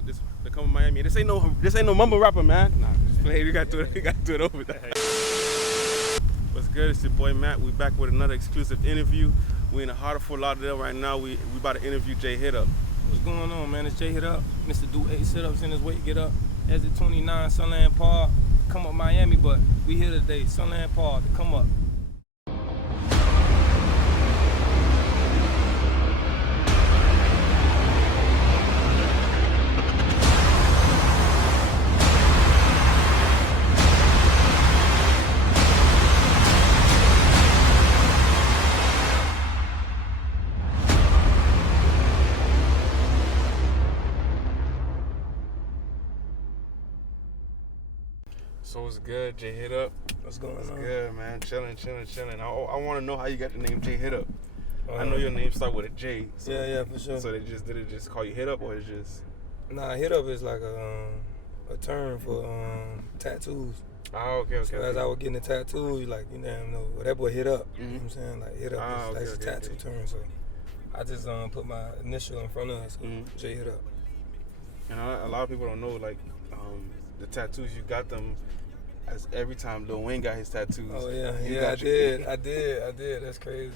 good. To come to Miami. This ain't no Mumble Rapper, man. Nah, just play. We got to do it over there. What's good? It's your boy Matt. We back with another exclusive interview. We in the heart of Fort Lauderdale right now. We about to interview JayHitUp. What's going on, man? It's JayHitUp. Mr. Do 8 sit-ups in his weight, get up. Exit 29, Sunland Park. Come up Miami, but we here today. Sunland Park, to come up. So what's good, JayHitUp? What's going on? What's good, man? Chilling. I want to know how you got the name JayHitUp. I know your name start with a J. So, yeah, for sure. So did it just call you HitUp, or it's just? Nah, HitUp is like a term for tattoos. Oh, okay. So as I was getting the tattoo, you never know. Well, that boy hit up. You know what I'm saying? Like hit up that's a tattoo term. So I just put my initial in front of it. So JayHitUp. And a lot of people don't know the tattoos, you got them as every time Lil Wayne got his tattoos. Oh yeah, I did. That's crazy.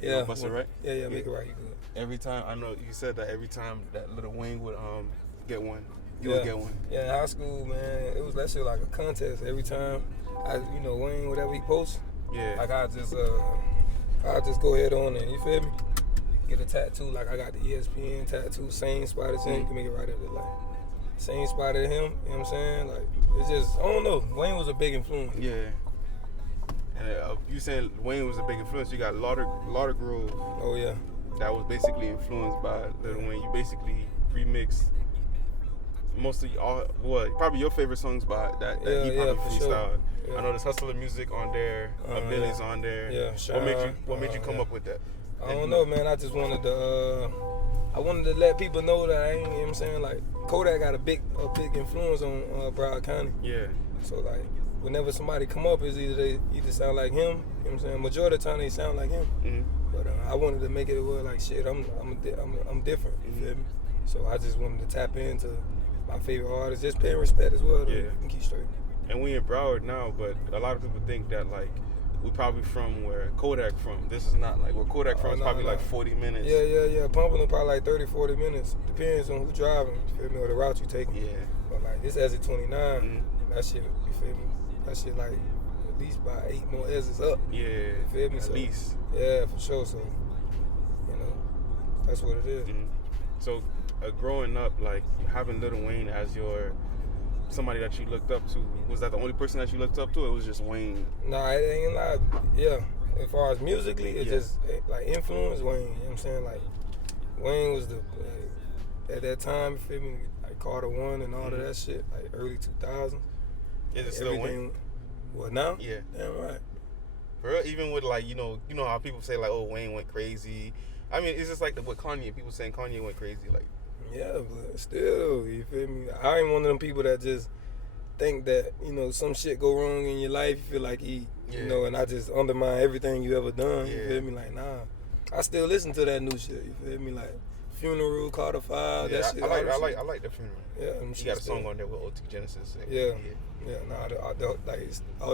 Yeah, bust it right. Yeah, make it right. You good. Every time, I know you said that every time that Lil Wayne would get one, you would get one. Yeah, in high school, man, it was that shit like a contest. Every time Wayne, whatever he posts, like I just go ahead on there. You feel me? Get a tattoo, like I got the ESPN tattoo, same spot as him. You can make it right up there, like same spot as him. You know what I'm saying? Like it's just, I don't know. Wayne was a big influence. Yeah. And you saying Wayne was a big influence. You got Lauder Grove. Oh yeah. That was basically influenced by Lil Wayne. You basically remixed mostly probably your favorite songs by that hip hop freestyle. Sure. Yeah. I know there's Hustler Music on there, Billy's on there. Yeah. What made you come up with that? I don't know, man. I just wanted to let people know that I ain't, you know what I'm saying, like Kodak got a big influence on Broward County. Yeah. So like whenever somebody come up, it's either sound like him, you know what I'm saying? Majority of the time they sound like him. Mm-hmm. But I wanted to make it like shit, I'm different, you feel me? So I just wanted to tap into my favorite artists, just paying respect as well, and keep straight. And we in Broward now, but a lot of people think that like we probably from where Kodak from. This is not like where Kodak from. It's probably like 40 minutes. Yeah. Pumping probably like 30, 40 minutes. Depends on who driving, you feel me, or the route you taking. Yeah. But like this exit 29, that shit, you feel me? That shit like at least by 8 more exits up. Yeah. You feel me? At least. Yeah, for sure. So, that's what it is. So, growing up, like having Lil Wayne as your somebody that you looked up to, was that the only person that you looked up to, or it was just Wayne? Nah, it ain't like, as far as musically, it just like influenced Wayne, you know what I'm saying? Like Wayne was at that time, you feel me, like Carter 1 and all of that shit, like early 2000s. Is it still Wayne? What, now? Yeah. Damn right. For real, even with like, you know how people say like, oh, Wayne went crazy. I mean, it's just like with Kanye, people saying Kanye went crazy, like. Yeah, but still, you feel me? I ain't one of them people that just think that, some shit go wrong in your life, you feel like and I just undermine everything you ever done, you feel me? Like, nah. I still listen to that new shit, you feel me? Like, Funeral, Carter 5, that shit. I like the Funeral. Yeah, you got a song on there with OT Genesis. They're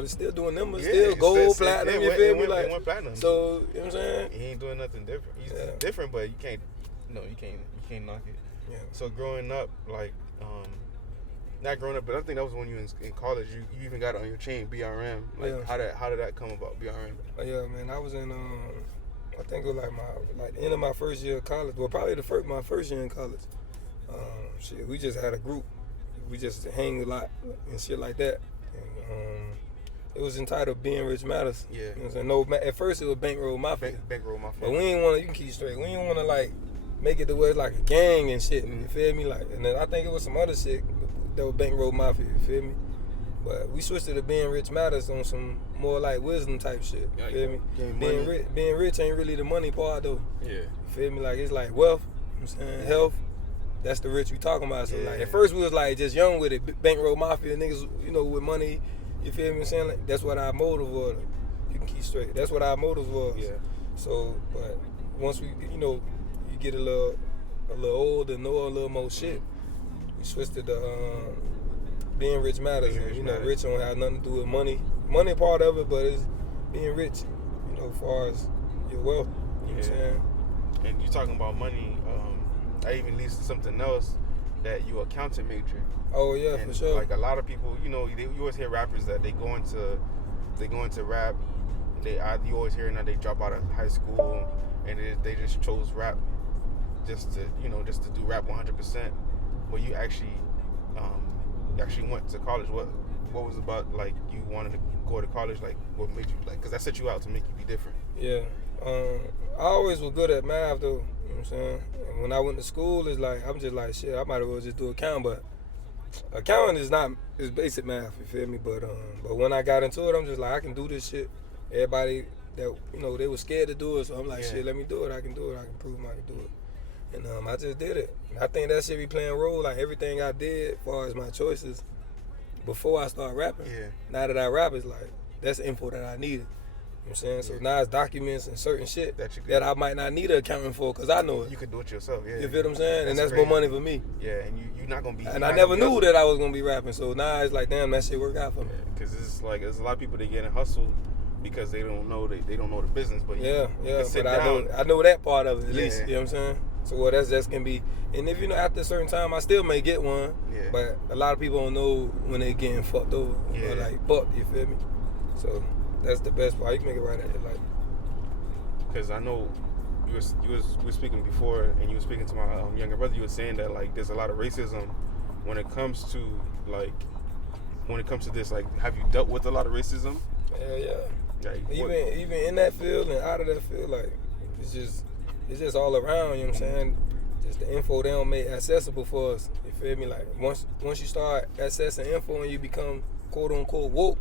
still doing them, but still gold, platinum, you feel me? Like, went platinum. So, you know what I'm saying? He ain't doing nothing different. He's different, but you can't knock it. Yeah. So growing up, like, not growing up, but I think that was when you in college. You even got it on your chain, BRM. Like, how did that come about, BRM? Yeah, man, I was in, I think it was like the end of my first year of college. Well, probably my first year in college. We just had a group. We just hang a lot and shit like that. And, it was entitled Being Rich Matters. Yeah. You know what I'm saying? No, at first it was Bankroll Mafia. Bankroll Mafia. But we ain't want to. You can keep straight. We ain't want to like make it the way it's like a gang and shit. You feel me? Like, and then I think it was some other shit that was Bankroll Mafia. You feel me? But we switched it to Being Rich Matters on some more like wisdom type shit. You feel me? Being rich ain't really the money part though. Yeah. You feel me? Like it's like wealth. You know what I'm saying? Health. That's the rich we talking about. So like at first we was like just young with it, Bankroll Mafia niggas, with money. You feel me? I'm saying? Like, that's what our motive was. You can keep straight. That's what our motive was. Yeah. So, but once we, you get a little older, know a little more shit, switched it to being rich matters. And, you know, rich don't have nothing to do with money. Money part of it, but it's being rich, you know, as far as your wealth. You know what I'm saying? And you talking about money, I even leads to something else, that you accountant major. Oh yeah, and for sure. Like a lot of people, you know, you always hear rappers that they go into rap. You always hearing that they drop out of high school and they just chose rap just to do rap 100%. Well, you actually went to college. What was about, like, you wanted to go to college? Like, what made you, like, because that set you out to make you be different? Yeah. I always was good at math though. You know what I'm saying? And when I went to school, it's like I'm just like, shit, I might as well just do accounting. But accounting is basic math. You feel me? But when I got into it, I'm just like, I can do this shit. Everybody that, you know, they were scared to do it, so I'm like, shit, let me do it. I can do it. I can prove I can do it. And I just did it. And I think that shit be playing a role. Like everything I did, as far as my choices, before I started rapping. Yeah. Now that I rap, it's like that's info that I needed. You know what I'm saying? So now it's documents and certain shit that I might not need an accountant for, because I know it. You could do it yourself, yeah. You feel what I'm saying? And that's more money for me. Yeah, and you're not going to be... And I never knew that I was going to be rapping, so now it's like, damn, that shit worked out for me. Because it's like, there's a lot of people that get in hustle because they don't know the business, but you can sit down. I know that part of it, at least, you know what I'm saying? So that's going to be... And if, you know, after a certain time, I still may get one, but a lot of people don't know when they getting fucked over, or like, fucked, you feel me? So... That's the best part. You can make it right at your life. Because I know you were speaking before, and you were speaking to my younger brother. You were saying that, like, there's a lot of racism when it comes to this. Like, have you dealt with a lot of racism? Hell yeah. Like, even in that field and out of that field, like, it's just all around. You know what I'm saying? Just the info they don't make accessible for us. You feel me? Like once you start accessing info and you become quote unquote woke,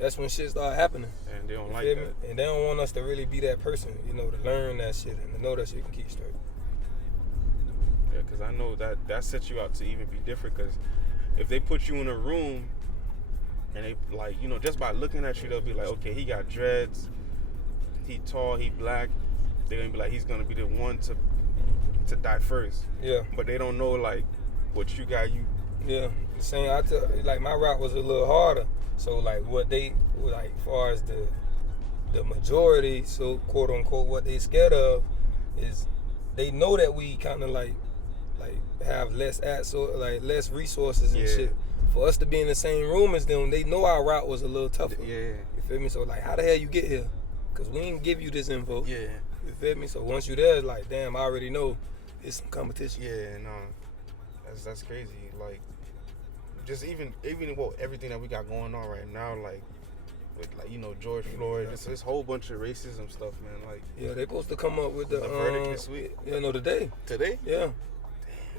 that's when shit start happening. And they don't like that. Me? And they don't want us to really be that person, you know, to learn that shit and to know that shit you can keep straight. Yeah, because I know that sets you out to even be different. Because if they put you in a room and they, like, you know, just by looking at you, they'll be like, okay, he got dreads, he tall, he black. They're gonna be like, he's gonna be the one to die first. Yeah. But they don't know, like, what you got. Yeah, the same. Like, my rap was a little harder. So, like, what they, like, as far as the majority, so quote unquote, what they scared of is they know that we kind of like have less less resources and shit. For us to be in the same room as them, they know our route was a little tougher. Yeah. You feel me? So, like, how the hell you get here? Because we didn't give you this info. Yeah. You feel me? So once you there, it's like, damn, I already know it's some competition. Yeah, no, that's crazy. Like, just even with everything that we got going on right now, like with, like, you know, George Floyd, this whole bunch of racism stuff, man. Like, yeah, they supposed to come up with the verdict this week. Yeah, no, today. Today? Yeah.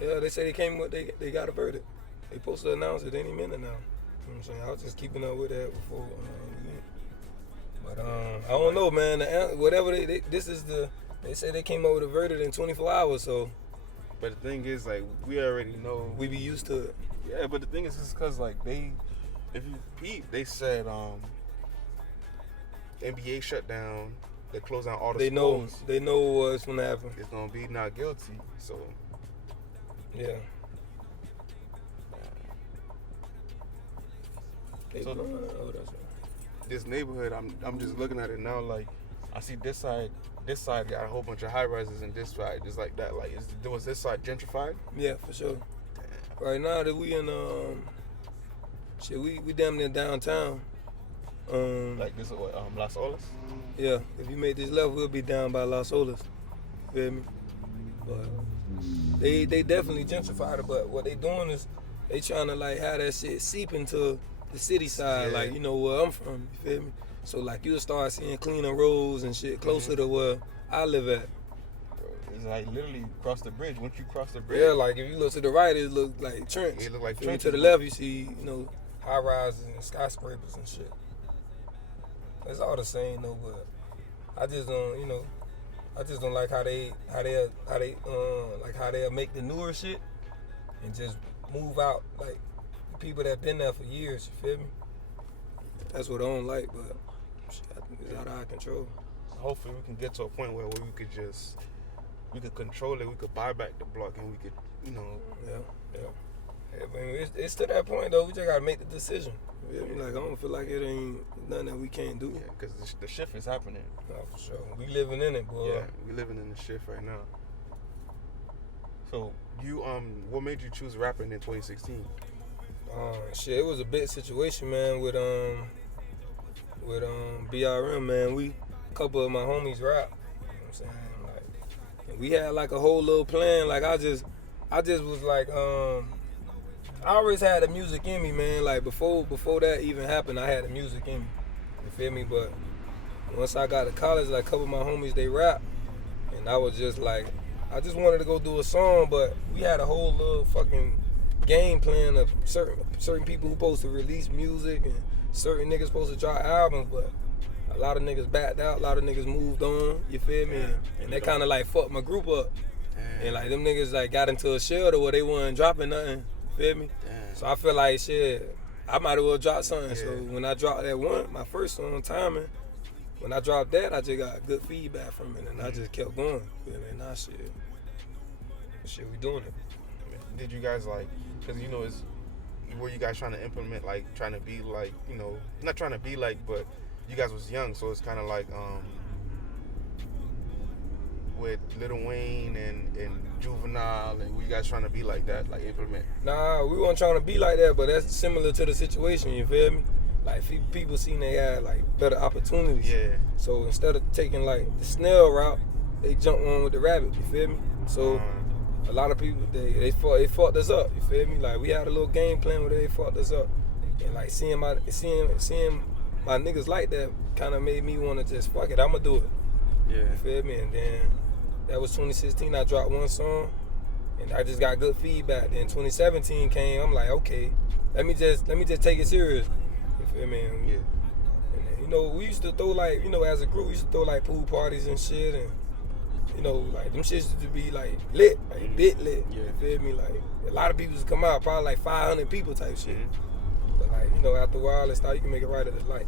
Yeah, they say they came with they got a verdict. They supposed to announce it any minute now. You know what I'm saying? I was just keeping up with that before. But I don't know, man. Whatever they say they came up with a verdict in 24 hours. So, but the thing is, like, we already know. We be used to it. Yeah, but the thing is, it's because, like, if you peep, they said NBA shut down. They closed down all the schools. They know what's gonna happen. It's gonna be not guilty. So, yeah. So this neighborhood, I'm just looking at it now. Like, I see this side got a whole bunch of high rises, and this side is like that. Like, was this side gentrified? Yeah, for sure. Damn. Right now that we in we damn near downtown. Like this is what, Las Olas? Yeah, if you make this left, we'll be down by Las Olas. Feel me? But they definitely gentrified it. But what they doing is they trying to, like, have that shit seep into the city side, like, you know, where I'm from, you feel me? So, like, you'll start seeing cleaner roads and shit closer to where I live at. Bro, it's like literally across the bridge. Once you cross the bridge. Yeah, like, if you look to the right, it look like trench. It look like trench. To the left, you see, you know, high rises and skyscrapers and shit. It's all the same though, but I just don't, you know, I just don't like how they'll make the newer shit and just move out, like, people that been there for years, you feel me? That's what I don't like, but shit, it's out of our control. Hopefully we can get to a point where we could control it, we could buy back the block, and we could, you know. Yeah. mean, it's to that point though. We just gotta make the decision. Like I don't feel like it ain't nothing that we can't do. Yeah, because the shift is happening. No, for sure. We living in it, boy. Yeah, we living in the shift right now. So you what made you choose rapping in 2016? Shit, it was a big situation, man. With BRM, man. A couple of my homies rap. You know what I'm saying? Like, and we had like a whole little plan. Like I just was like, I always had the music in me, man. Like before that even happened, I had the music in me. You feel me? But once I got to college, like a couple of my homies, they rap, and I was just like, I just wanted to go do a song, but we had a whole little fucking game plan of certain people who supposed to release music and certain niggas supposed to drop albums, but a lot of niggas backed out, a lot of niggas moved on, you feel me? And they kind of like fucked my group up. And like them niggas like got into a shelter where they wasn't dropping nothing, you feel me? So I feel like shit, I might as well drop something. So when I dropped that one, my first song, Timing, when I dropped that, I just got good feedback from it, and I just kept going. And now shit, we doing it. Did you guys like, because were you guys trying to implement, like trying to be like, not trying to be like, but you guys was young, so it's kind of like with Lil Wayne and Juvenile, and were you guys trying to be like that, like implement? Nah, we weren't trying to be like that, but that's similar to the situation, you feel me? Like people seen they had like better opportunities. Yeah. So instead of taking like the snail route, they jumped on with the rabbit, you feel me? So a lot of people they fucked us up, you feel me? Like we had a little game plan where they fucked us up. And like seeing my niggas like that kind of made me want to just fuck it, I'ma do it. Yeah. You feel me? And then that was 2016, I dropped one song and I just got good feedback. Then 2017 came, I'm like, okay, let me just take it serious. You feel me? And, we used to throw like, as a group, we used to throw like pool parties and shit, and like them shits used to be like lit, like bit lit. Yeah. You feel me? Like a lot of people used to come out, probably like 500 people type shit. But like, after a while, it's thought you can make it right at the light.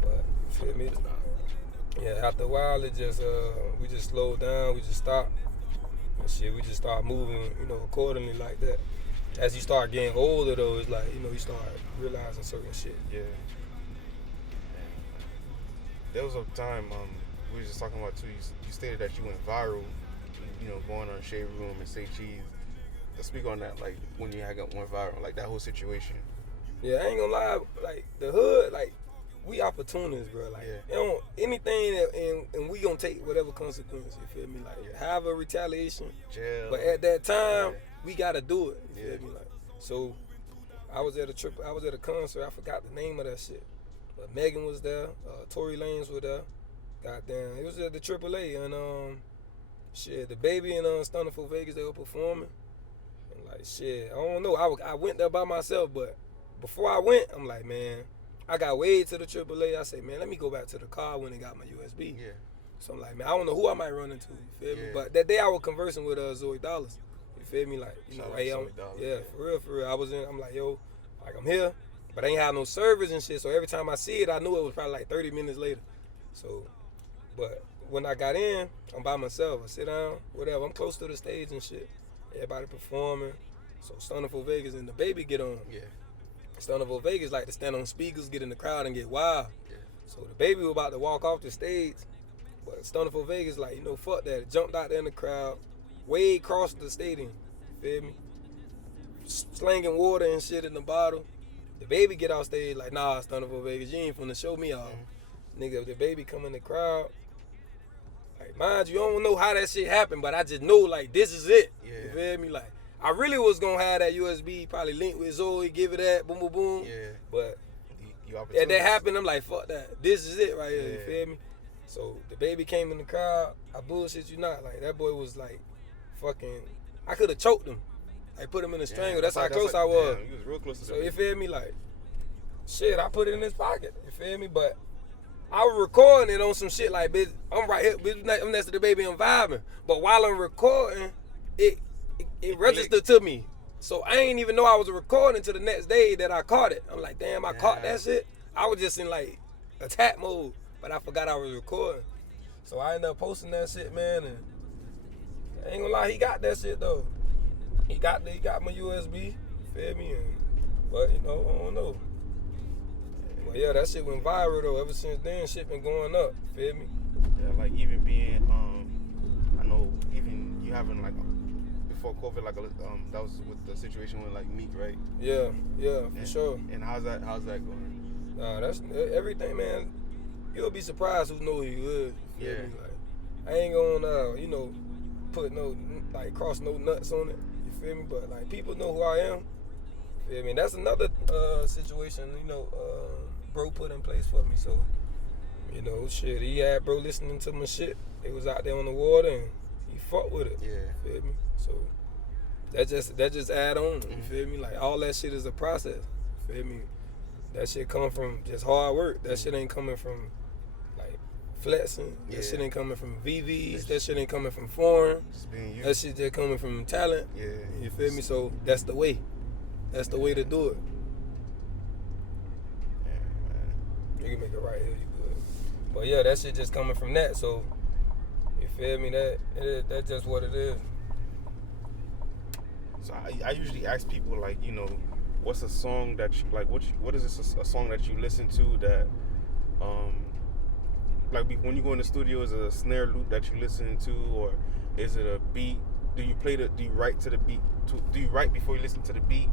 But you feel me? Yeah, after a while, it just we just slowed down, we just stopped, and shit, we just started moving, accordingly like that. As you start getting older, though, it's like, you start realizing certain shit. Yeah. There was a time we were just talking about too. You stated that you went viral, going on Shade Room and Say Cheese. Let's speak on that, like when you went viral, like that whole situation. Yeah, I ain't gonna lie, like the hood, like we opportunists, bro. Like anything, and we gonna take whatever consequence. You feel me? Like have a retaliation, jail. But at that time, we gotta do it. You feel me? Like so, I was at a concert. I forgot the name of that shit, but Megan was there. Tory Lanez was there. Goddamn, it was at the AAA, and shit, the Baby and Stunner for Vegas, they were performing, and like shit, I don't know. I went there by myself, but before I went, I'm like, man, I got way to the AAA. I say, man, let me go back to the car when they got my USB. Yeah. So I'm like, man, I don't know who I might run into. You feel me? But that day I was conversing with Zoe Dollars. You feel me? Like, for real. I'm like, yo, like I'm here, but I ain't have no servers and shit. So every time I see it, I knew it was probably like 30 minutes later. So, but when I got in, I'm by myself. I sit down, whatever. I'm close to the stage and shit. Everybody performing. So Stunner for Vegas and the Baby get on. Yeah. Stunner for Vegas like to stand on speakers, get in the crowd and get wild. Yeah. So the Baby was about to walk off the stage, but Stunner for Vegas like, fuck that. Jumped out there in the crowd, way across the stadium. Feel me? Slanging water and shit in the bottle. The Baby get off stage like, nah, Stunner for Vegas, you ain't finna show me off. Nigga, the Baby come in the crowd. Like, mind you, I don't know how that shit happened, but I just know, like, this is it. Yeah. You feel me? Like, I really was gonna have that USB, probably linked with Zoe, give it that, boom, boom, boom. Yeah. But that happened, I'm like, fuck that. This is it right here, you feel me? So the Baby came in the crowd. I bullshit you not. Like, that boy was like, fucking, I could have choked him. Like, put him in a strangle. That's how close I was. He was real close to So, you feel me? Like, shit, I put it in his pocket. You feel me? But I was recording it on some shit like, bitch, I'm right here, bitch, I'm next to the Baby, I'm vibing. But while I'm recording, it registered to me. So I ain't even know I was recording until the next day that I caught it. I'm like, damn, I caught that shit. I was just in like attack mode, but I forgot I was recording. So I ended up posting that shit, man, and I ain't gonna lie, he got that shit though. He got my USB, feel me? But, you know, I don't know. But yeah, that shit went viral though. Ever since then, shit been going up, feel me? Yeah, like even being, I know even you having like, before COVID, like that was with the situation with like Meek, right? Yeah, for sure. And how's that going? That's everything, man. You'll be surprised who know who you is. Yeah. Me? Like, I ain't gonna, you know, put no, like, cross no nuts on it. You feel me? But like, people know who I am. Feel me? That's another situation, you know, bro put in place for me. So, you know, shit, he had bro listening to my shit. They was out there on the water and he fought with it. Yeah. Feel me? So that just add on. You feel me? Like, all that shit is a process. Feel me? That shit come from just hard work. That shit ain't coming from like flexing. Yeah. That shit ain't coming from VVs. That shit ain't coming from foreign. You. That shit just coming from talent. Yeah. You feel me? So that's the way. That's the way to do it. Yeah, man. You can make it right here, you good. But yeah, that shit just coming from that. So you feel me? That's just what it is. So I usually ask people, like, you know, what's a song that you, like, what is this, a song that you listen to that, like, when you go in the studio, is it a snare loop that you listen to, or is it a beat? Do you write to the beat? Do you write before you listen to the beat?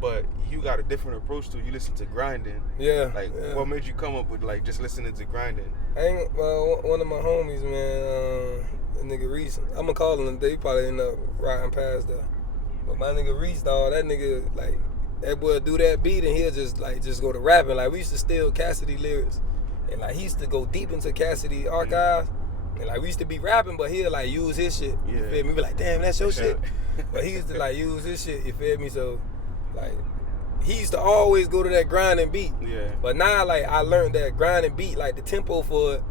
But you got a different approach to it. You listen to grinding. Yeah. Like, yeah. What made you come up with, like, just listening to grinding? One of my homies, man, the nigga Reese, I'm gonna call him, they probably end up riding past there. But my nigga Reese, dog, that nigga, like, that boy do that beat and he'll just go to rapping. Like, we used to steal Cassidy lyrics. And, like, he used to go deep into Cassidy archives. And, like, we used to be rapping, but he'll, like, use his shit. You feel me? We be like, damn, that's your shit. But he used to, like, use his shit, you feel me? So, like, he used to always go to that grinding beat. Yeah. But now, like, I learned that grinding beat, like, the tempo for it,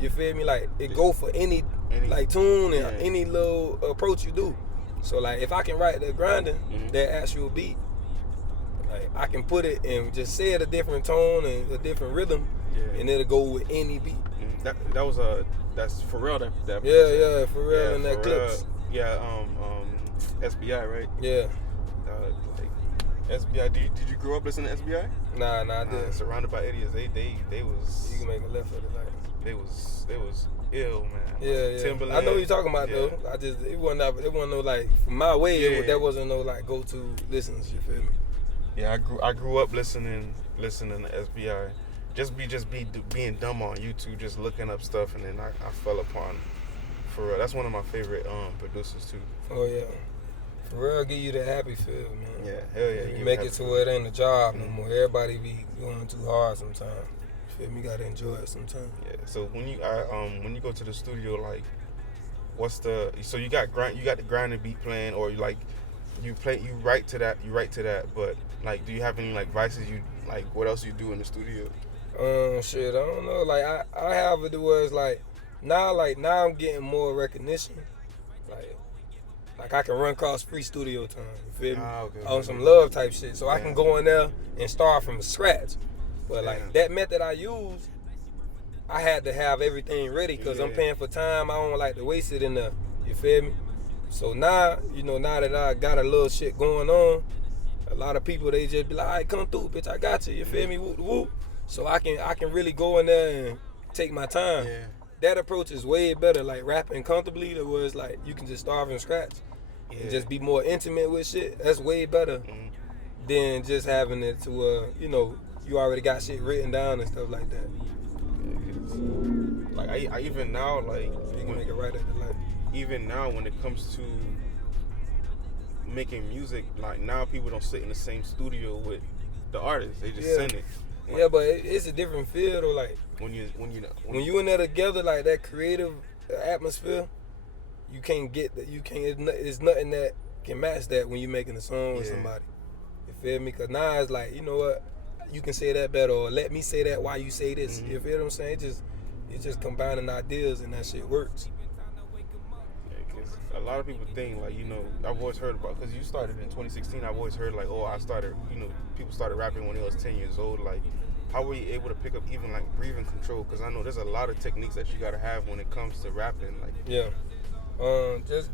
you feel me? Like, it go for any like, tune and any little approach you do. So, like, if I can write the grinding, that actual beat, like, I can put it and just say it a different tone and a different rhythm, and it'll go with any beat. That's Pharrell. That yeah, Pharrell and that Clips. Yeah, SBI, right? Yeah. Like, SBI. Did you grow up listening to SBI? Nah, I didn't. Surrounded by Idiots. They was. You can make a left for the night. They was ill, man. Yeah. Timberland. I know what you're talking about though. It wasn't no like from my way. That wasn't no like go to listens. You feel me? Yeah, I grew up listening to SBI. Being dumb on YouTube, just looking up stuff, and then I fell upon Pharrell. That's one of my favorite producers too. Oh yeah, Pharrell give you the happy feel, man. Yeah, hell yeah. You make it to where it ain't a job no more. Everybody be going too hard sometimes. You feel me? You gotta enjoy it sometimes. Yeah. So when you go to the studio, like, so you got the grinding beat playing, or you write to that, but like, do you have any like vices what else you do in the studio? Shit, I don't know. Like, I have it where it's like now I'm getting more recognition. Like I can run across free studio time. You feel me? Okay. On some love type shit. So I can go in there and start from scratch. But like that method I use, I had to have everything ready because I'm paying for time. I don't like to waste it in there. You feel me? So now, now that I got a little shit going on, a lot of people, they just be like, all right, come through, bitch, I got you. You feel me? Whoop, whoop. So I can really go in there and take my time. Yeah. That approach is way better, like rapping comfortably, where it's like you can just start from scratch and just be more intimate with shit. That's way better than just having it to, you already got shit written down and stuff like that. Like I even now, like, you can make it right at the light. Even now, when it comes to making music, like, now people don't sit in the same studio with the artist. They just send it. Like, yeah, but it's a different feel though. Like when you in there together, like that creative atmosphere, you can't get that. It's nothing that can match that when you making a song with somebody. You feel me? Cause now it's like, you know what, you can say that better, or let me say that while you say this. You feel what I'm saying? It's just combining ideas and that shit works. A lot of people think, like, I've always heard about, because you started in 2016, I've always heard, like, people started rapping when they was 10 years old. Like, how were you able to pick up even, like, breathing control? Because I know there's a lot of techniques that you got to have when it comes to rapping. Like,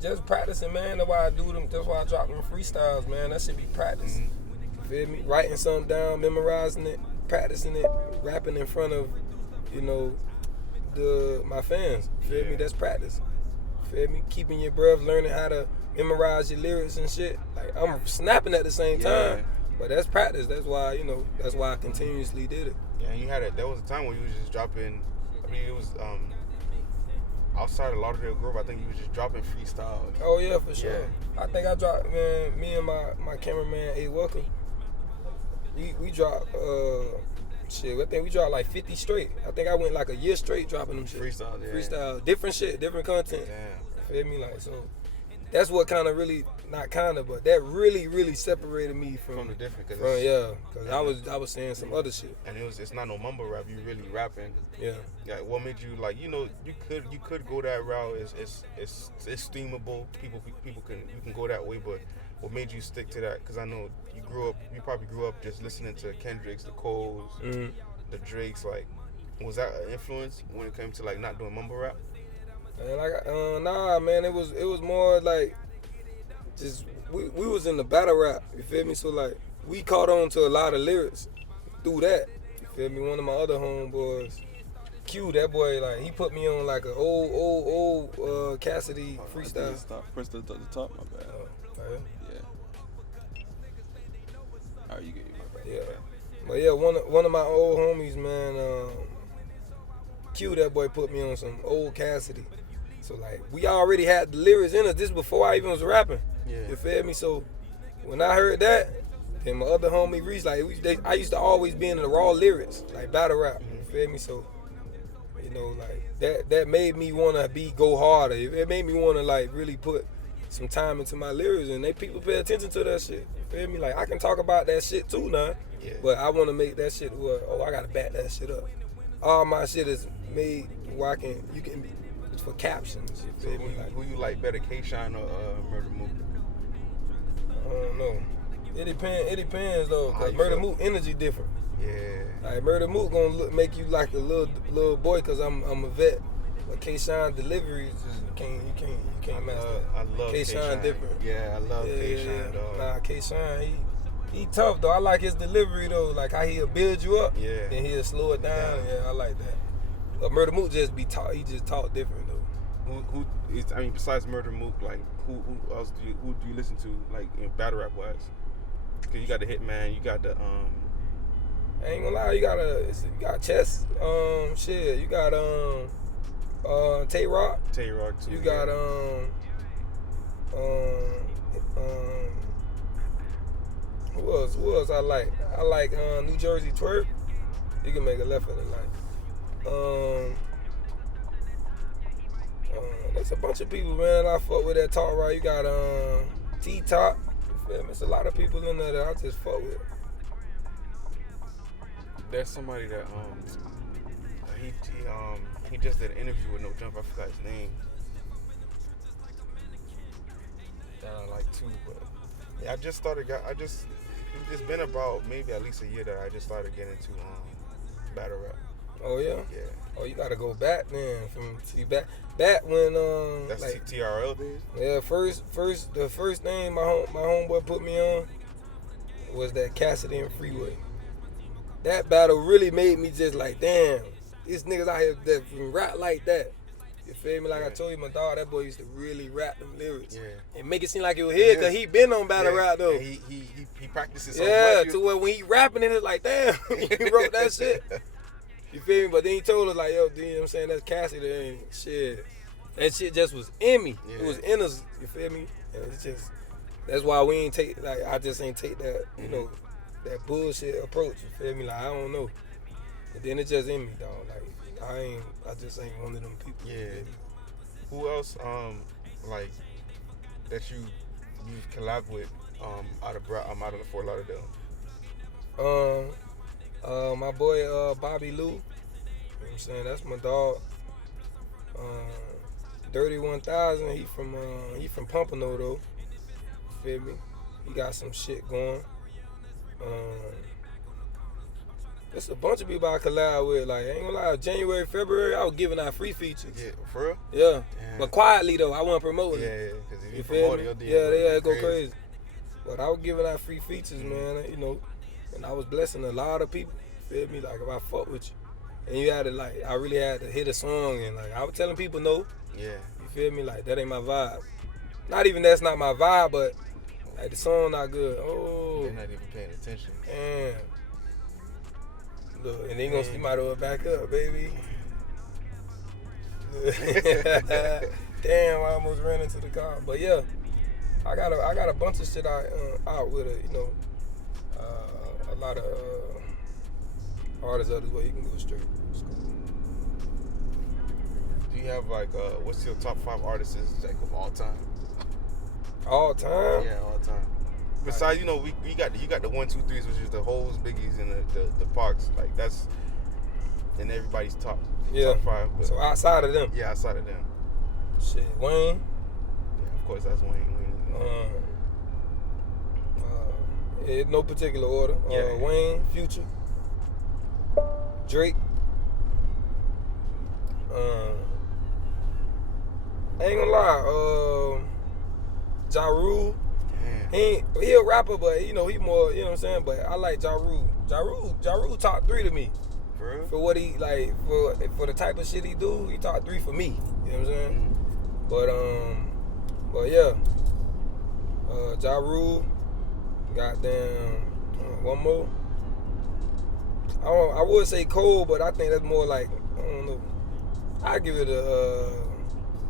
Just practicing, man. That's why I do them. That's why I drop them freestyles, man. That should be practice. You feel me? Writing something down, memorizing it, practicing it, rapping in front of, my fans. Feel me? That's practice. Feel me? Keeping your breath, learning how to memorize your lyrics and shit. Like, I'm snapping at the same time, but that's practice. That's why, that's why I continuously did it. Yeah, and you had there was a time when you was just dropping. I mean, it was outside of Lauderdale Grove. I think you was just dropping freestyle. Oh yeah, for sure. Yeah. I think I dropped, man. Me and my cameraman A. Welcome. We dropped. I think we dropped like 50 straight. I think I went like a year straight dropping them shit. Freestyle, different shit, different content. Damn. Feel me? Like, so that's what kind of really, not kind of, but that really, really separated me from the different. Because I was saying some other shit. And it's not no mumble rap. You really rapping. Yeah. Yeah. What made you like? You could go that route. It's streamable. You can go that way, but what made you stick to that? Because I know you probably grew up just listening to Kendricks, the Coles, the Drakes. Like, was that an influence when it came to like not doing mumble rap? And nah, man, it was more like just we was in the battle rap. You feel me? So like we caught on to a lot of lyrics through that. You feel me? One of my other homeboys, Q, that boy, like he put me on like an old Cassidy freestyle. Press the top, my bad. Yeah. All right, you get it. Yeah, but yeah, one of my old homies, man, Q, that boy put me on some old Cassidy. So like we already had the lyrics in us. This before I even was rapping. Yeah. You feel me? So when I heard that, and my other homie Reese, like I used to always be in the raw lyrics, like battle rap. You feel me? So like that made me wanna go harder. It made me wanna like really put some time into my lyrics, and people pay attention to that shit. You feel me? Like I can talk about that shit too now, but I want to make that shit where I gotta back that shit up. All my shit is made where it's for captions. You feel me? Who you like better, K-Shine or Murder Mook? I don't know. It depends though, cause Murder Mook energy different. Yeah. Like Murder Mook gonna make you like a little boy, cause I'm a vet. But K-Shine delivery is just you can't match that. I love K-Shine different. Yeah, I love K-Shine dog. Nah, K-Shine he tough though. I like his delivery though. Like how he'll build you up. Yeah. Then he'll slow it down. Yeah, I like that. But Murder Mook just be taught. He just talk different though. Besides Murder Mook, like who else do you listen to, like in battle rap wise? Cause you got the Hitman, you got the I ain't gonna lie, you got Chess, shit, you got Tay Rock. Tay Rock too. You got who else I like? I like New Jersey Twerk. You can make a left of the life. There's a bunch of people, man, I fuck with that talk right. You got T-Top. You feel me? There's a lot of people in there that I just fuck with. There's somebody that he just did an interview with No Jump. I forgot his name. That I like too, but yeah, it's been about maybe at least a year that I just started getting into battle rap. Oh yeah? Yeah. Oh, you gotta go back then back when that's like TRL days? Yeah, the first thing my homeboy put me on was that Cassidy and Freeway. That battle really made me just like, damn, these niggas out here that rap like that. You feel me? Like I told you, my dog, that boy used to really rap them lyrics. Yeah. And make it seem like it was here, cause he been on battle rap though. He practices so much. much. To where when he rapping it, it's like, damn, he wrote that shit. You feel me? But then he told us like, yo, you know what I'm saying? That's Cassidy and shit. That shit just was in me. Yeah. It was in us. You feel me? And it's just, that's why we ain't take, like, I just ain't take that, that bullshit approach. You feel me? Like, I don't know. But then it's just in me, dog. Like, I just ain't one of them people. Yeah. Who else, like, that you've collabed with, out of the Fort Lauderdale? My boy, Bobby Lou. You know what I'm saying? That's my dog. Dirty 1000. He from Pompano though. Feel me? He got some shit going. It's a bunch of people I collab with. Like, I ain't gonna lie, January, February, I was giving out free features. Yeah, for real? Yeah. Damn. But quietly, though, I wasn't promoting it. Yeah, because if you feel promote me? it, Yeah, they go crazy. But I was giving out free features, man, you know, and I was blessing a lot of people. Feel me? Like, if I fuck with you. And you had to, like, I really had to hit a song, and, like, I was telling people no. Yeah. You feel me? Like, that ain't my vibe. Not even that's not my vibe, but, like, the song not good. Oh. They're not even paying attention. Damn. Look, and they gonna see my door back up, baby. Damn, I almost ran into the car. But yeah, I got a bunch of shit out with it, you know. A lot of artists out this way, you can go straight. Do you have like what's your top 5 artists like of all time? All time? Yeah, all time. Besides, you know, you got the 1, 2, 3s, which is the Hoes, Biggies, and the Parks. Like that's in everybody's top 5. But so outside of them? Yeah, outside of them. Shit, Wayne. Yeah, of course, that's Wayne. In no particular order. Wayne, Future, Drake. I ain't gonna lie. Ja Rule. He a rapper, but you know he more. You know what I'm saying. But I like Ja Rule. Ja Rule top 3 to me. For real? For what he like, for the type of shit he do, he top 3 for me. You know what I'm saying. But yeah. Ja Rule. Goddamn. One more. I would say Cole, but I think that's more like, I don't know. I give it a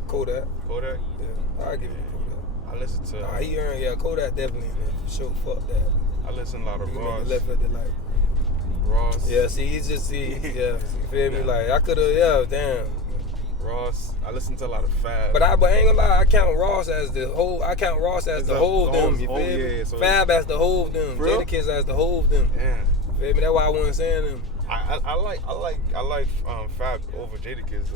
Kodak. Kodak? Yeah, I give it a Kodak. I listen to. Kodak definitely, man. For sure, fuck that. I listen to a lot of Ross. Left at the light. Ross. Yeah, see, he's just you feel me? Like I could have, damn. Ross. I listen to a lot of Fab. But I ain't gonna lie, I count Ross as the whole. I count Ross as the whole them. You feel me? Yeah, so Fab as the whole them. Jadakiss as the whole them. Yeah. Feel me? That's why I wasn't saying them. I like Fab over Jadakiss.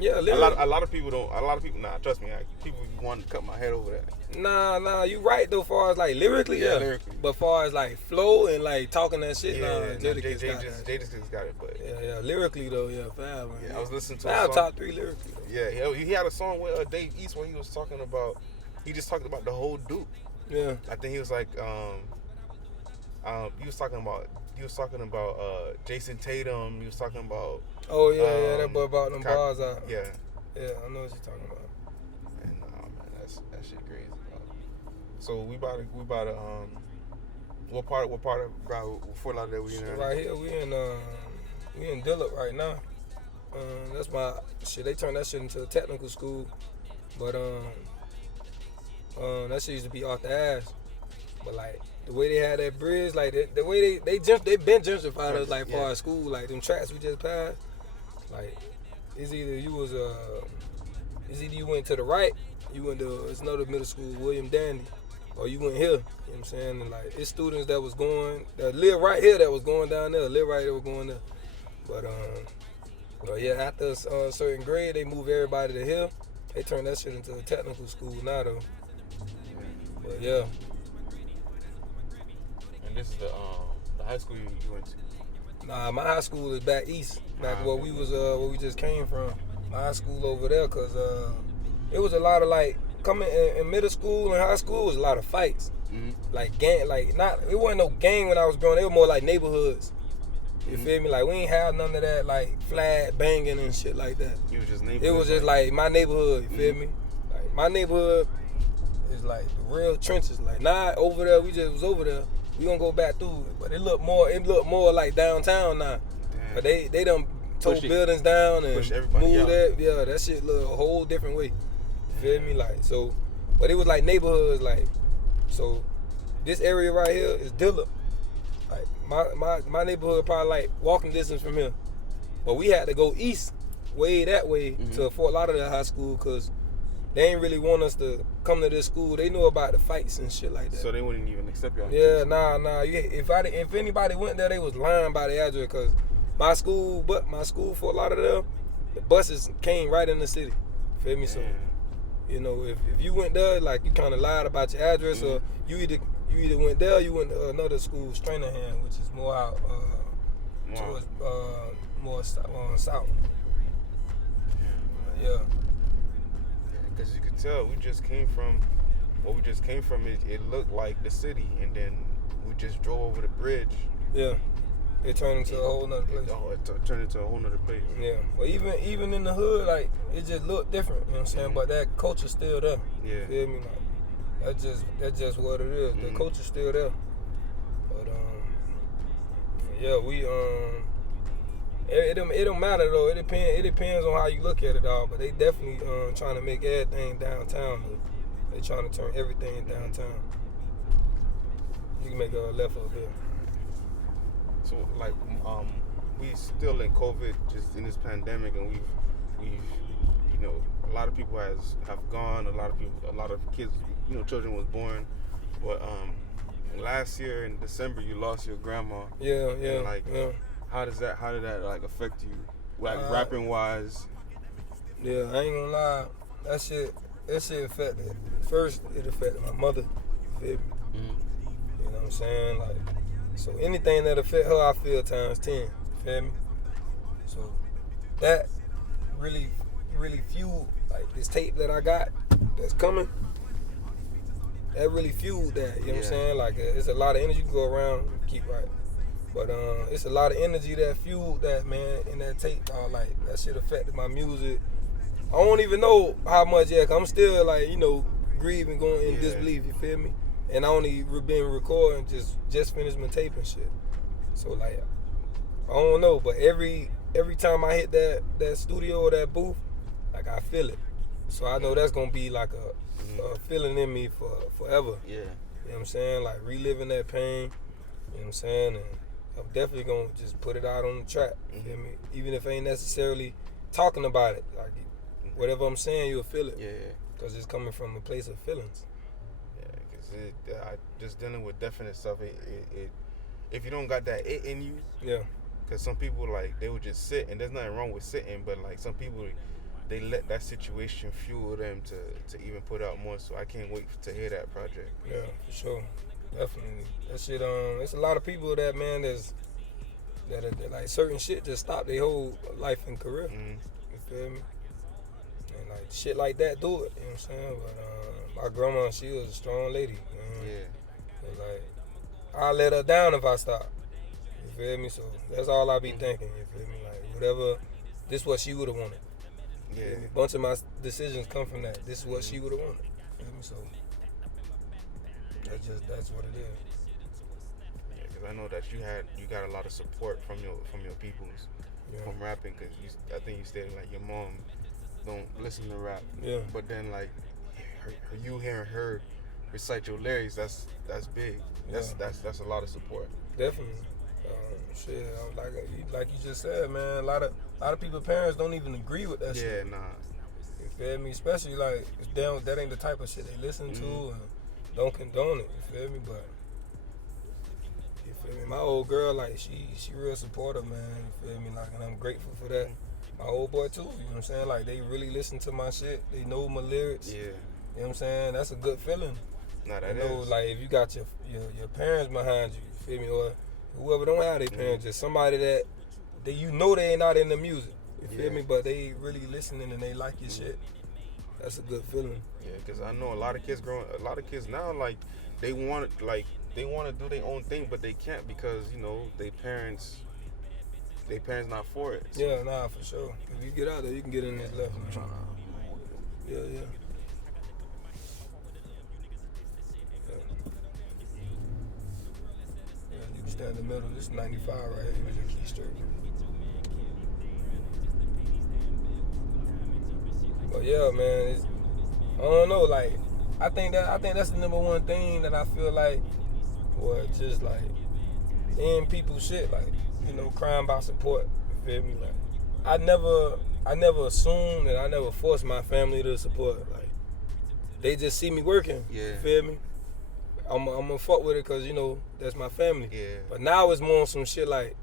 Yeah, a lot of people don't. A lot of people, trust me. People want to cut my head over that. Nah, you right though. Far as like lyrically, yeah. Lyrically. But far as like flow and like talking that shit, Jadakiss Jadakiss got it. But yeah, lyrically though, Fab. Man. Yeah, I was listening to Fab top 3 lyrically. Though. Yeah, he had a song with Dave East where he was talking about. He just talked about the whole Duke. Yeah. I think he was like, he was talking about Jason Tatum. He was talking about. Oh yeah, that boy about them bars out. Yeah, I know what you're talking about. And man, that shit crazy. So we about to what part of Fort Lauderdale we in? Right here, we in Dillard right now. That's my shit. They turned that shit into a technical school, but that shit used to be off the ass. But like the way they had that bridge, like the way they been gentrified us like far as school, like them tracks we just passed. Like it's either you went to the right, you went to another middle school, William Dandy, or you went here. You know what I'm saying? And like it's students that live right here that was going down there, live right there was going there. But yeah, after a certain grade, they moved everybody to here. They turned that shit into a technical school now though. But yeah. And this is the high school you went to? Nah, my high school is back east, back where we we just came from. My high school over there, cause it was a lot of like coming in middle school and high school was a lot of fights. Mm-hmm. Like gang, it wasn't no gang when I was growing. It was more like neighborhoods. You feel me? Like we ain't have none of that like flag banging and shit like that. It was just neighborhood. It was just like my neighborhood. You feel me? Like my neighborhood is like the real trenches. Like over there, we just was over there. We gonna go back through it, but it looked more like downtown now. Damn. But they done tore buildings down and moved that. Yeah, that shit look a whole different way. You feel me? Like so, but it was like neighborhoods. Like so, this area right here is Dillard. Like my neighborhood probably like walking distance from here, but we had to go east, way that way to Fort Lauderdale High School because they ain't really want us to come to this school. They know about the fights and shit like that. So they wouldn't even accept y'all? Yeah, nah. If anybody went there, they was lying by the address because my school, Fort Lauderdale, the buses came right in the city. Feel me? So, you know, if you went there, like you kind of lied about your address, or you either went there, or you went to another school, Strainahan, which is more out towards more south. Yeah. Because you could tell we just came from it looked like the city, and then we just drove over the bridge. Yeah. It turned into a whole nother place. It turned into a whole nother place. Yeah. Well, even in the hood, like, it just looked different, you know what I'm saying? But that culture's still there. Yeah. You feel me? Like, that's just what it is. The culture's still there. But yeah, we it don't matter though. It depends on how you look at it all. But they definitely trying to make everything downtown though. They trying to turn everything downtown. You can make a left up there. So like we still in COVID, just in this pandemic, and we've you know, a lot of people have gone, a lot of kids, you know, children was born. But last year in December you lost your grandma. Yeah. And, like, yeah. how did that like affect you? Like rapping wise? Yeah, I ain't gonna lie. That shit affected. First, it affected my mother. You feel me? You know what I'm saying? Like, so anything that affect her, I feel times 10. You feel me? So that really fueled, like, this tape that I got that's coming. That really fueled that. You know what I'm saying? Like, it's a lot of energy to go around. Keep right. But it's a lot of energy that fueled that, man, in that tape. Like, that shit affected my music. I don't even know how much yet, 'cause I'm still, like, you know, grieving, going in disbelief, you feel me? And I only been recording, just finished my tape and shit. So, like, I don't know, but every time I hit that studio or that booth, like, I feel it. So I know that's gonna be like a feeling in me for forever. Yeah. You know what I'm saying? Like, reliving that pain, you know what I'm saying? And I'm definitely gonna just put it out on the track, you feel me? Even if I ain't necessarily talking about it, like, whatever I'm saying, you'll feel it. Yeah. Because it's coming from a place of feelings. Yeah, because just dealing with definite stuff, if you don't got that it in you. Yeah. Because some people, like, they would just sit, and there's nothing wrong with sitting, but, like, some people, they let that situation fuel them to even put out more. So I can't wait to hear that project. Yeah, for sure. Definitely. That shit, it's a lot of people that, man, that like, certain shit just stop their whole life and career. You feel me? And, like, shit like that do it, you know what I'm saying? But my grandma, she was a strong lady. Yeah. It's like, I'll let her down if I stop. You feel me? So that's all I be thinking, you feel me? Like, whatever, this is what she would have wanted. Yeah. A bunch of my decisions come from that. This is what she would have wanted. You feel me? So that's what it is. Yeah, because I know that you got a lot of support from your peoples from rapping. Because I think you stated, like, your mom don't listen to rap. Yeah. But then, like, you hearing her recite your lyrics, that's big. That's a lot of support. Definitely. Shit, like you just said, man. A lot of people's parents don't even agree with that shit. Yeah, nah. You feel me? Especially, like, that ain't the type of shit they listen to and don't condone it. You feel me? But you feel me? My old girl, like, she real supportive, man. You feel me? Like, and I'm grateful for that. My old boy too. You know what I'm saying? Like, they really listen to my shit. They know my lyrics. Yeah. You know what I'm saying? That's a good feeling. Nah, that you know, is. Like, if you got your parents behind you, you feel me? Or whoever don't have their parents, just somebody that you know they ain't not in the music. You feel me? But they really listening and they like your shit. That's a good feeling. Yeah, because I know a lot of kids now, like, they want to do their own thing, but they can't because, you know, their parents not for it. So. Yeah, nah, for sure. If you get out there, you can get in this left. Yeah. Yeah, you can stand in the middle. This is 95 right here. You just keep straight. But yeah, man, I don't know. Like, I think that's the number one thing that I feel like, or just like in people's shit, like, you know, crying about support. You feel me? Like, I never assumed and I never forced my family to support. Like, they just see me working. Yeah. You feel me? I'm gonna fuck with it because, you know, that's my family. Yeah. But now it's more on some shit like,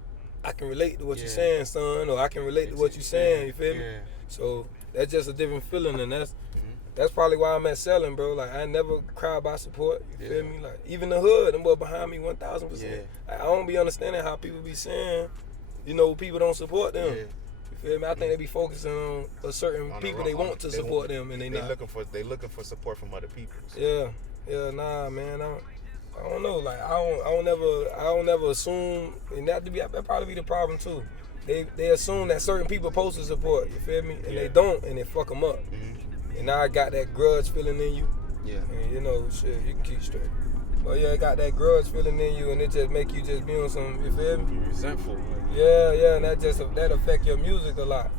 I can relate to what you're saying, son, or I can relate to what you're saying. You feel me? So that's just a different feeling, and that's probably why I'm at selling, bro. Like, I never cry about support. You feel me? Like, even the hood, them boy behind me 1,000%. Like, I don't be understanding how people be saying, people don't support them. Yeah. You feel me? I think they be focusing on a certain people they want to support them, and they not. Looking for support from other people. So. Yeah, nah, man. I don't know. Like I don't never assume, and that probably be the problem too. They assume that certain people supposed to support. You feel me? And they don't, and they fuck them up. Mm-hmm. And now I got that grudge feeling in you. Yeah. And shit, you can keep straight. But yeah, I got that grudge feeling in you, and it just make you just be on some. You feel me? You're resentful. Yeah, and that affect your music a lot.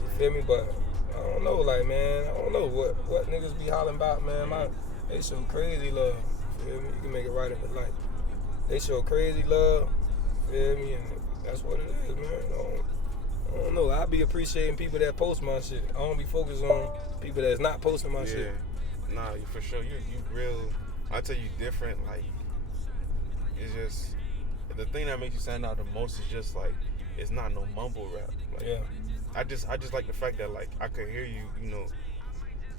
You feel me? But I don't know, like, man, I don't know what niggas be hollering about, man. They show crazy love. You feel me? You can make it right if it like. They show crazy love. You feel me? And that's what it is, man. I don't know. I be appreciating people that post my shit. I don't be focused on people that's not posting my shit. Nah, for sure. You real. I tell you, different. Like, it's just the thing that makes you stand out the most is just like it's not no mumble rap. Like, I just like the fact that like I could hear you.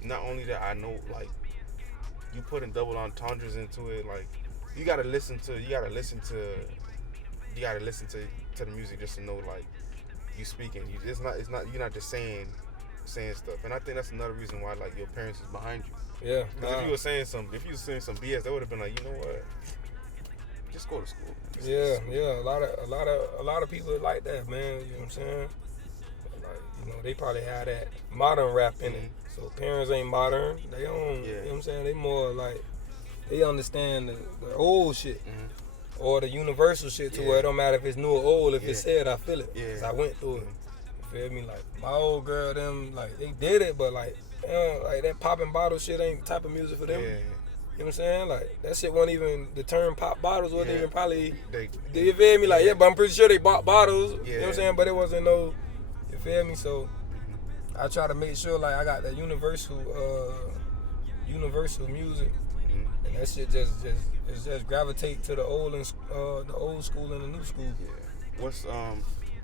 Not only that, I know like you putting double entendres into it. Like you gotta listen to the music just to know like you speaking. You're not just saying stuff. And I think that's another reason why like your parents is behind you. Yeah. Because if you were saying some BS, they would have been like, you know what? Just go to school. Yeah. A lot of people like that, man. You know what I'm saying? Like, they probably have that modern rap in it. So parents ain't modern. They don't. You know what I'm saying? They more like they understand the old shit. Mm-hmm. Or the universal shit to where it don't matter if it's new or old. If it's said, I feel it. Yeah. 'Cause I went through it. You feel me? Like my old girl, them like they did it, but like like that popping bottle shit ain't the type of music for them. Yeah. You know what I'm saying? Like that shit wasn't even the term pop bottles wasn't even probably. You feel me? Like but I'm pretty sure they bought bottles. Yeah. You know what I'm saying? But it wasn't no. You feel me? So I try to make sure like I got that universal music, and that shit just gravitate to the old school and the new school. Yeah. What's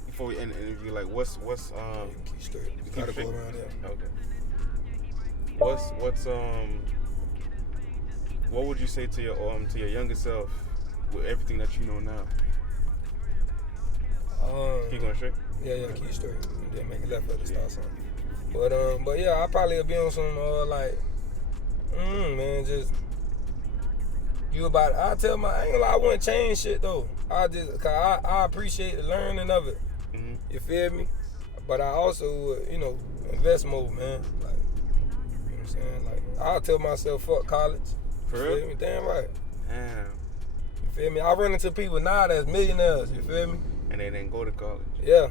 before we end the interview, like what's keep straight. You gotta go around there. Okay. What would you say to your younger self with everything that you know now? Keep going straight. Yeah, keep straight. Then make it left at the start sign. But yeah, I probably be on some man, just you about. I ain't gonna lie, I wouldn't change shit though. Cause I appreciate the learning of it. Mm-hmm. You feel me? But I also would, invest more, man. Like, you know what I'm saying? Like, I'll tell myself, fuck college. For you real? Feel me? Damn right. Damn. You feel me? I run into people now that's millionaires. You feel me? And they didn't go to college. Yeah.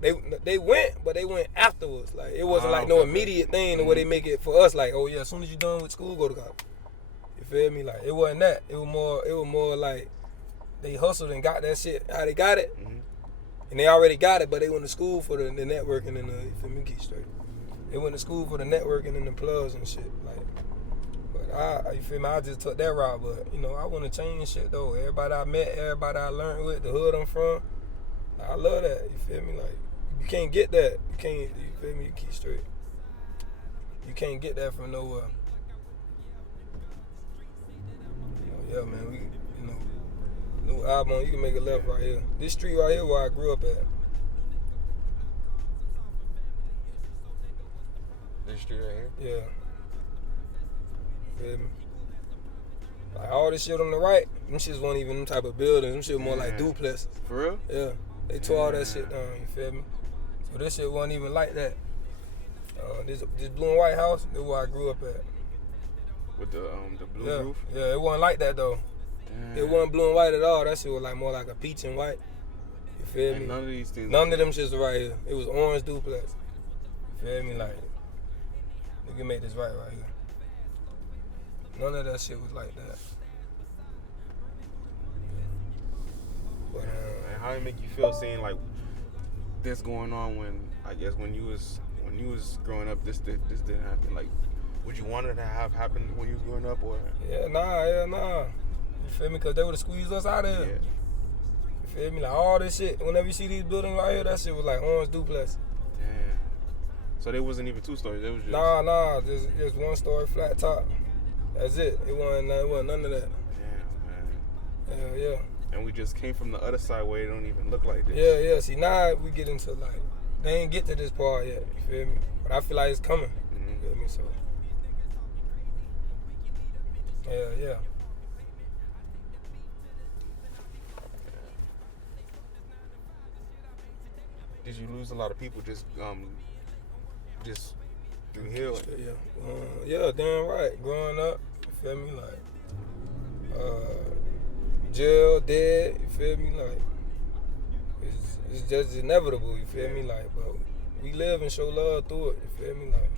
They went, but they went afterwards. Like, it wasn't no immediate thing the way they make it for us. Like, oh yeah, as soon as you're done with school, go to college. You feel me? Like, it wasn't that. It was more like they hustled and got that shit how they got it. Mm-hmm. And they already got it, but they went to school for the networking and you feel me? Keep straight. They went to school for the networking and the plugs and shit. Like, but you feel me? I just took that route, but I want to change shit though. Everybody I met, everybody I learned with, the hood I'm from, I love that. You feel me? Like, you can't get that. You can't. You feel me? You keep straight. You can't get that from nowhere. Yeah, man. We, new album. You can make a left right here. This street right here where I grew up at. This street right here? Yeah. Feel me? Like all this shit on the right, them shits weren't even them type of buildings. Them shit more like duplexes. For real? Yeah. They tore all that shit down, you feel me? So this shit wasn't even like that. This blue and white house, this is where I grew up at. With the blue roof? Yeah, it wasn't like that though. Damn. It wasn't blue and white at all. That shit was like more like a peach and white. You feel me? None of these things. None of them shits are right here. It was orange duplex. You feel me? Like, we can make this right here. None of that shit was like that. But and how it make you feel seeing like this going on when you was growing up, this didn't happen? Like, would you want it to have happened when you was growing up, or? Yeah, nah. You feel me? Cause they would have squeezed us out of here. Yeah. You feel me? Like all this shit. Whenever you see these buildings right here, that shit was like orange duplex. Damn. So there wasn't even two stories. It was just. Nah. Just one story, flat top. That's it. It wasn't none of that. Damn, man. Yeah. And we just came from the other side where it don't even look like this. Yeah. See, now we get into like, they ain't get to this part yet, you feel me? But I feel like it's coming, you feel me? So, yeah. Did you lose a lot of people just through healing? Yeah, damn right. Growing up, you feel me? Like, jail, dead, you feel me? Like, it's just inevitable, you feel me? Like, but we live and show love through it, you feel me? Like,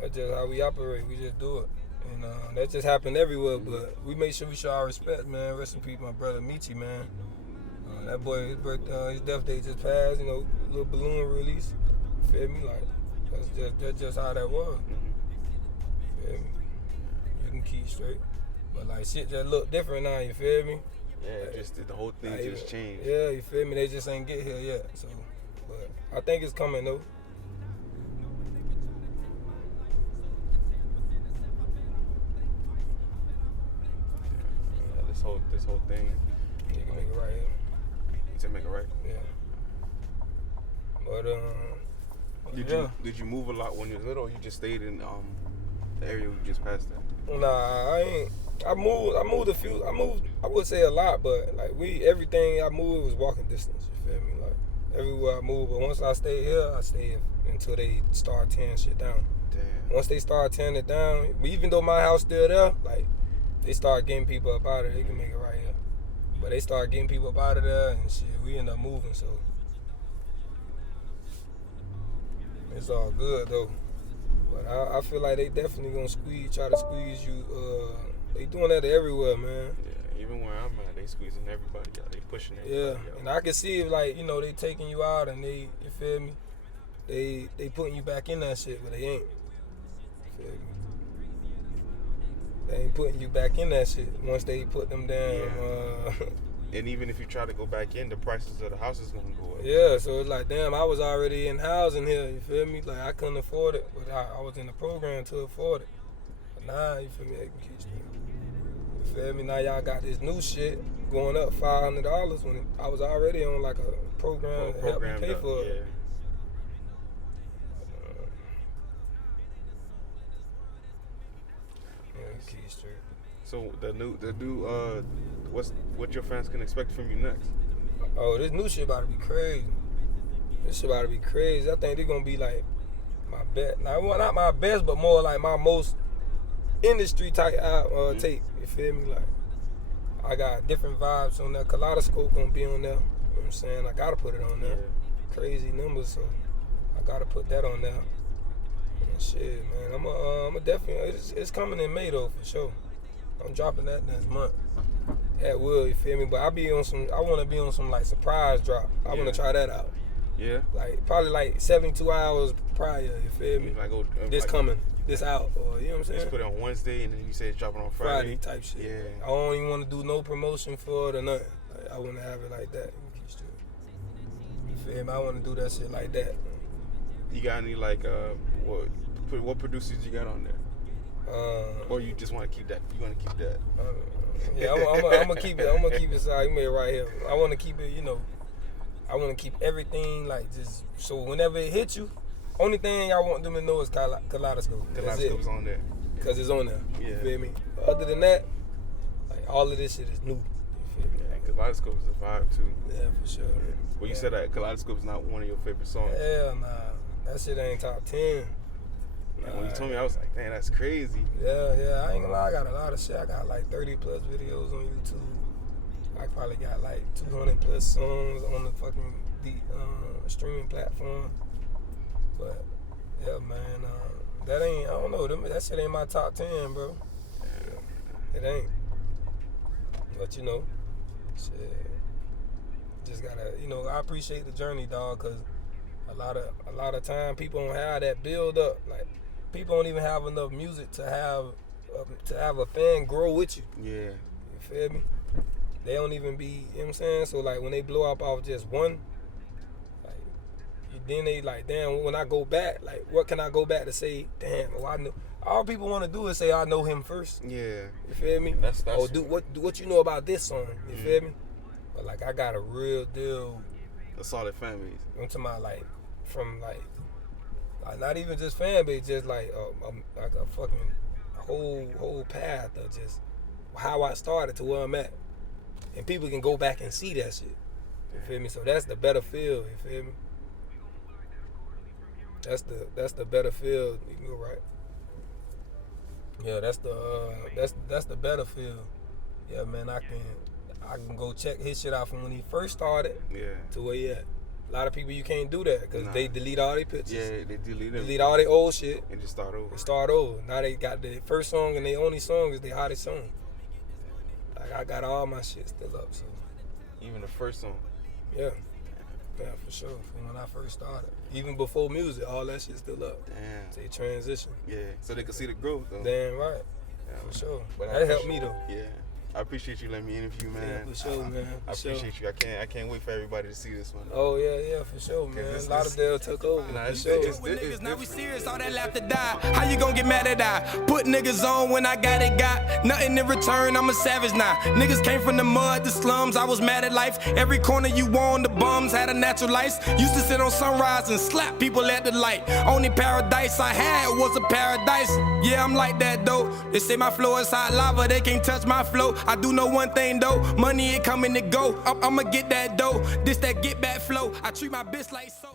that's just how we operate. We just do it. And that just happened everywhere, but we make sure we show our respect, man. Rest in peace, my brother Michi, man. That boy, his death date just passed, you know, little balloon release. You feel me? Like, that's just how that was. You feel me? You can keep straight. But like shit just look different now, you feel me? Yeah, like, just the whole thing like, just changed. Yeah, you feel me? They just ain't get here yet. So, but I think it's coming though. This whole thing. You can make it right here. To make it right. Yeah. But did you move a lot when you was little, or you just stayed in the area we just passed that? Nah, I ain't. I moved a few. I would say a lot, but like everything I moved was walking distance. You feel me? Like everywhere I moved, but once I stayed here, I stayed until they start tearing shit down. Damn. Once they start tearing it down, even though my house still there, like they start getting people up out of there. They can make it right here. But they start getting people up out of there and shit. We end up moving, so it's all good though. But I feel like they definitely gonna try to squeeze you. They doing that everywhere, man. Yeah, even where I'm at, they squeezing everybody out. They pushing everybody out. And I can see if like, you know, they taking you out and you feel me? They putting you back in that shit, but they ain't. You feel me? They ain't putting you back in that shit once they put them down. Yeah. And even if you try to go back in, the prices of the house is gonna go up. Yeah, so it's like, damn, I was already in housing here, you feel me? Like I couldn't afford it, but I was in the program to afford it. But now, you feel me, they can keep straight. You feel me? Now y'all got this new shit going up $500 when I was already on like a program to help me pay for it. Yeah. Keep straight. So the new what your fans can expect from you next? Oh, this new shit about to be crazy. I think they're gonna be like my best. Now, well, not my best, but more like my most industry type tape. You feel me? Like I got different vibes on there. Kaleidoscope gonna be on there. You know what I'm saying? I gotta put it on there. Yeah. Crazy numbers, so I gotta put that on there. And shit, man. I'm a definitely. It's coming in May though, for sure. I'm dropping that next month. At will, you feel me? But I want to be on some like surprise drop. I want to try that out. Yeah. Like probably like 72 hours prior. You feel me? Like this coming, this out, or you know what I'm saying? Just put it on Wednesday and then you say it's dropping on Friday. Type shit. Yeah. I don't even want to do no promotion for it or nothing. Like, I want to have it like that. You feel me? I want to do that shit like that. You got any like what producers you got on there? Or you just want to keep that? You want to keep that? Yeah, I'm gonna keep it. I'm gonna keep it. So you made it right here. I want to keep it. You know, I want to keep everything like just so whenever it hits you, only thing I want them to know is Kaleidoscope. Kaleidoscope's on there. Cause it's on there. Yeah. You feel me? But other than that, like all of this shit is new. You feel me? Yeah, Kaleidoscope is a vibe too. Yeah, for sure. Yeah. Well, you said that Kaleidoscope is not one of your favorite songs. Hell nah, that shit ain't top 10. When you told me, I was like, man, that's crazy. Yeah, I ain't gonna lie, I got a lot of shit. I got like 30 plus videos on YouTube. I probably got like 200 plus songs on the fucking streaming platform. But yeah, man, that ain't, I don't know, that shit ain't my top 10, bro. Yeah. It ain't. But you know, shit, just gotta, you know, I appreciate the journey, dog, cause a lot of time people don't have that build up. Like people don't even have enough music to have a fan grow with you. Yeah. You feel me? They don't even be, you know what I'm saying? So like when they blow up off just one, like then they like, damn, when I go back, like what can I go back to say, damn, well, all people want to do is say, I know him first. Yeah. You feel me? That's or do what you know about this song. You feel me? But like I got a real deal. A solid fan base. I'm talking about like from like not even just fan base, just like a fucking whole path of just how I started to where I'm at, and people can go back and see that shit. You feel me? So that's the better feel. You feel me? That's the better feel. You can go right. Yeah, that's the better feel. Yeah, man, I can go check his shit out from when he first started to where he at. A lot of people you can't do that because they delete all their pictures. Yeah, they delete all their old shit and just start over. Now they got their first song and their only song is their hottest song. Like I got all my shit still up. So even the first song. Yeah, for sure. From when I first started, even before music, all that shit still up. Damn. They transition. Yeah, so they could see the growth though. Damn right. Yeah, for sure. But that helped me though. Yeah. I appreciate you letting me interview, man. Yeah, for sure, man. I appreciate you. I can't wait for everybody to see this one. Oh yeah, for sure, man. Lauderdale took over. For sure. Now we serious, all that laughter die. How you gonna get mad at I? Put niggas on when I got it, got nothing in return. I'm a savage now. Niggas came from the mud, the slums. I was mad at life. Every corner you on, the bums had a natural life. Used to sit on sunrise and slap people at the light. Only paradise I had was a paradise. Yeah, I'm like that though. They say my flow is hot lava. They can't touch my flow. I do know one thing though, money ain't coming to go. I'ma get that dough. This that get back flow. I treat my bitch like so.